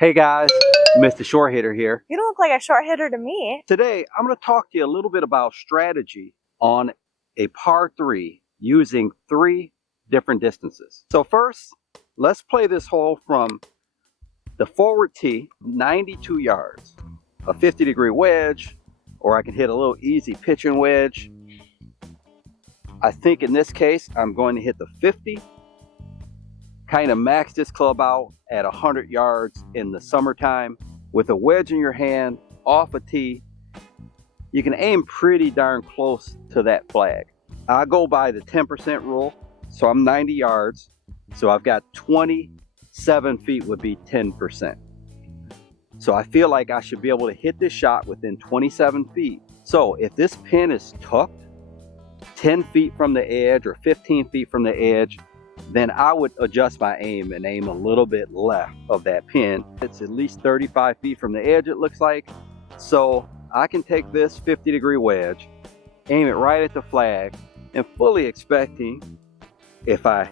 Hey guys, Mr. Short Hitter here. You don't look like a short hitter to me. Today, I'm going to talk to you a little bit about strategy on a par 3 using 3 different distances. So first, let's play this hole from the forward tee, 92 yards, a 50-degree wedge, or I can hit a little easy pitching wedge. I think in this case, I'm going to hit the 50. Kind of max this club out at 100 yards in the summertime with a wedge in your hand off a tee. You can aim pretty darn close to that flag. I go by the 10% rule, so I'm 90 yards, so I've got 27 feet would be 10%. So I feel like I should be able to hit this shot within 27 feet. So if this pin is tucked 10 feet from the edge or 15 feet from the edge, then I would adjust my aim and aim a little bit left of that pin. It's at least 35 feet from the edge, it looks like. So I can take this 50-degree wedge, aim it right at the flag, and fully expecting if I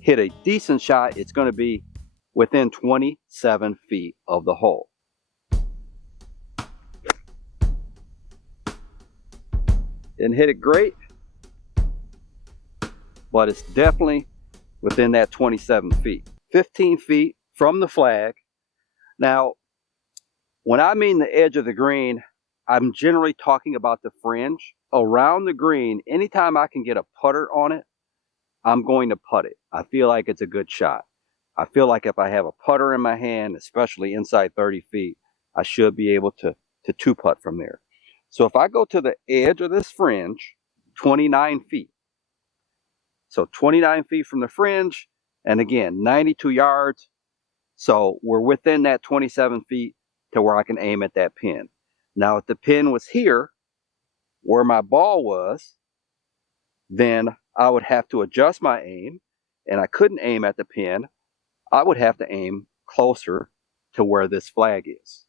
hit a decent shot, it's going to be within 27 feet of the hole. Didn't hit it great, but it's definitely within that 27 feet. 15 feet from the flag. Now, when I mean the edge of the green, I'm generally talking about the fringe. Around the green, anytime I can get a putter on it, I'm going to putt it. I feel like it's a good shot. I feel like if I have a putter in my hand, especially inside 30 feet, I should be able to two-putt from there. So if I go to the edge of this fringe, 29 feet. So 29 feet from the fringe, and again, 92 yards. So we're within that 27 feet to where I can aim at that pin. Now, if the pin was here, where my ball was, then I would have to adjust my aim, and I couldn't aim at the pin. I would have to aim closer to where this flag is.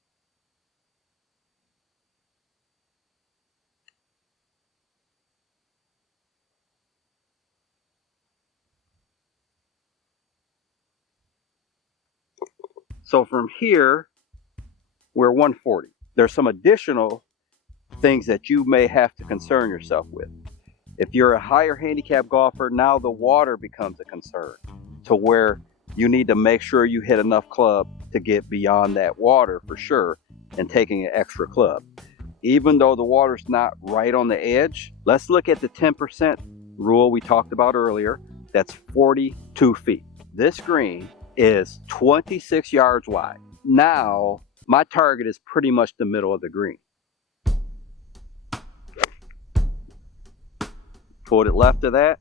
So from here, we're 140. There's some additional things that you may have to concern yourself with. If you're a higher handicap golfer, now the water becomes a concern to where you need to make sure you hit enough club to get beyond that water for sure and taking an extra club. Even though the water's not right on the edge, let's look at the 10% rule we talked about earlier. That's 42 feet. This green is 26 yards wide. Now, my target is pretty much the middle of the green. Pulled it left of that.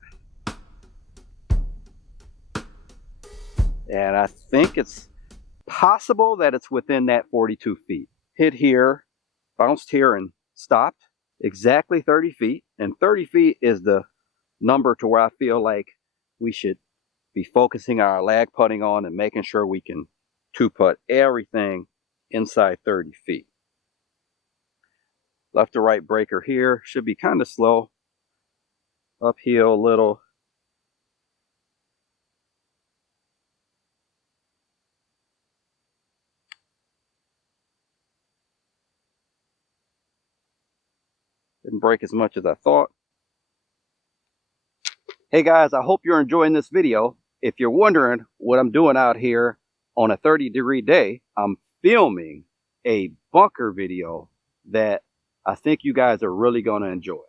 And I think it's possible that it's within that 42 feet. Hit here, bounced here and stopped. Exactly 30 feet. And 30 feet is the number to where I feel like we should be focusing our lag putting on and making sure we can two-putt everything inside 30 feet. Left to right breaker here. Should be kind of slow. Uphill a little. Didn't break as much as I thought. Hey guys, I hope you're enjoying this video. If you're wondering what I'm doing out here on a 30-degree day, I'm filming a bunker video that I think you guys are really going to enjoy.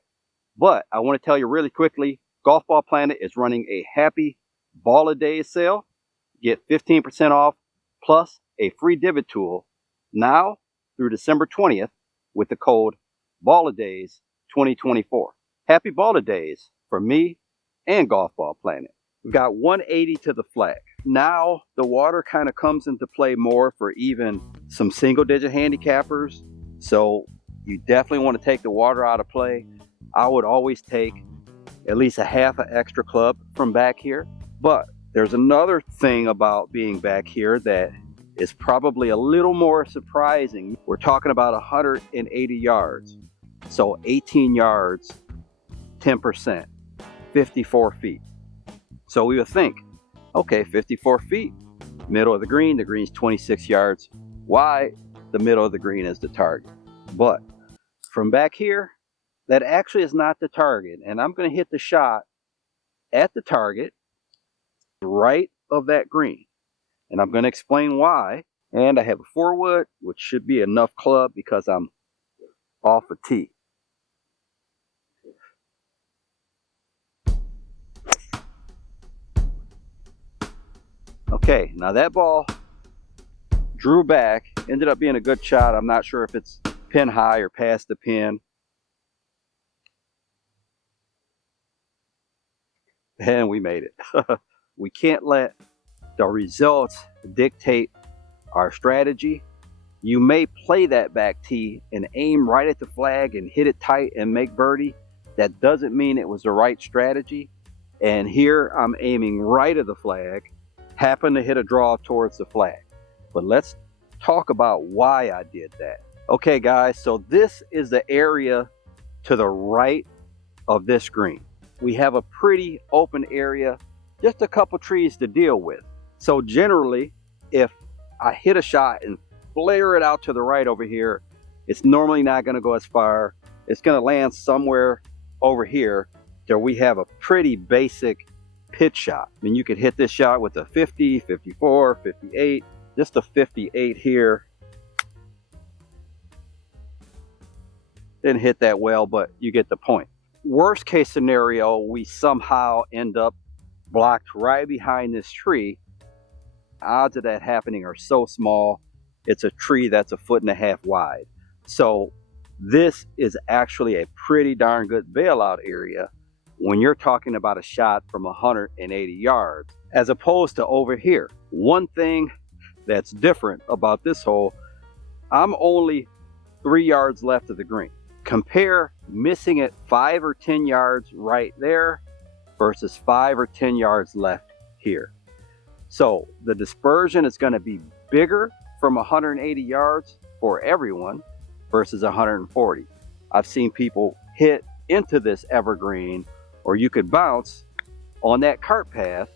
But I want to tell you really quickly, Golf Ball Planet is running a happy ball a day sale. Get 15% off plus a free divot tool now through December 20th with the code BALLADAYS 2024. Happy Ball Days from me and Golf Ball Planet. We've got 180 to the flag. Now the water kind of comes into play more for even some single digit handicappers. So you definitely want to take the water out of play. I would always take at least a half an extra club from back here. But there's another thing about being back here that is probably a little more surprising. We're talking about 180 yards. So 18 yards, 10%, 54 feet. So we would think, okay, 54 feet, middle of the green's 26 yards wide. The middle of the green is the target. But from back here, that actually is not the target. And I'm going to hit the shot at the target right of that green. And I'm going to explain why. And I have a 4-wood, which should be enough club because I'm off a tee. Okay, now that ball drew back, ended up being a good shot. I'm not sure if it's pin high or past the pin. And we made it. We can't let the results dictate our strategy. You may play that back tee and aim right at the flag and hit it tight and make birdie. That doesn't mean it was the right strategy. And here I'm aiming right at the flag, happen to hit a draw towards the flag. But let's talk about why I did that. Okay guys, so this is the area to the right of this green. We have a pretty open area, just a couple trees to deal with. So generally, if I hit a shot and flare it out to the right over here, it's normally not going to go as far. It's going to land somewhere over here where we have a pretty basic pitch shot. I mean, you could hit this shot with a 50, 54, 58, just a 58 here. Didn't hit that well, but you get the point. Worst case scenario, we somehow end up blocked right behind this tree. Odds of that happening are so small. It's a tree that's 1.5 feet wide. So this is actually a pretty darn good bailout area when you're talking about a shot from 180 yards, as opposed to over here. One thing that's different about this hole, I'm only 3 yards left of the green. Compare missing it 5 or 10 yards right there versus 5 or 10 yards left here. So the dispersion is going to be bigger from 180 yards for everyone versus 140. I've seen people hit into this evergreen, or you could bounce on that cart path,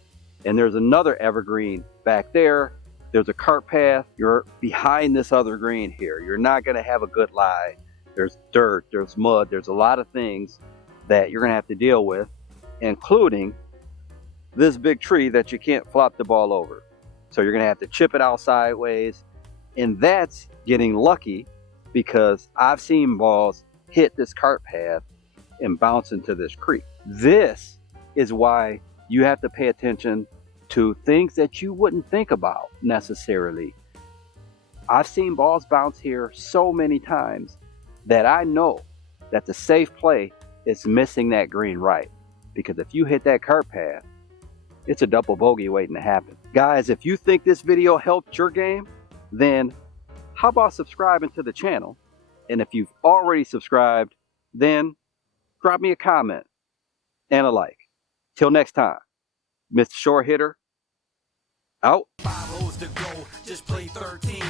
and there's another evergreen back there. There's a cart path. You're behind this other green here. You're not going to have a good lie. There's dirt, there's mud, there's a lot of things that you're going to have to deal with, including this big tree that you can't flop the ball over. So you're going to have to chip it out sideways, and that's getting lucky because I've seen balls hit this cart path and bounce into this creek. This is why you have to pay attention to things that you wouldn't think about necessarily. I've seen balls bounce here so many times that I know that the safe play is missing that green right. Because if you hit that cart path, it's a double bogey waiting to happen. Guys, if you think this video helped your game, then how about subscribing to the channel? And if you've already subscribed, then drop me a comment and a like. Till next time, Mr. Short Hitter, out. 5 holes to go, just play 13.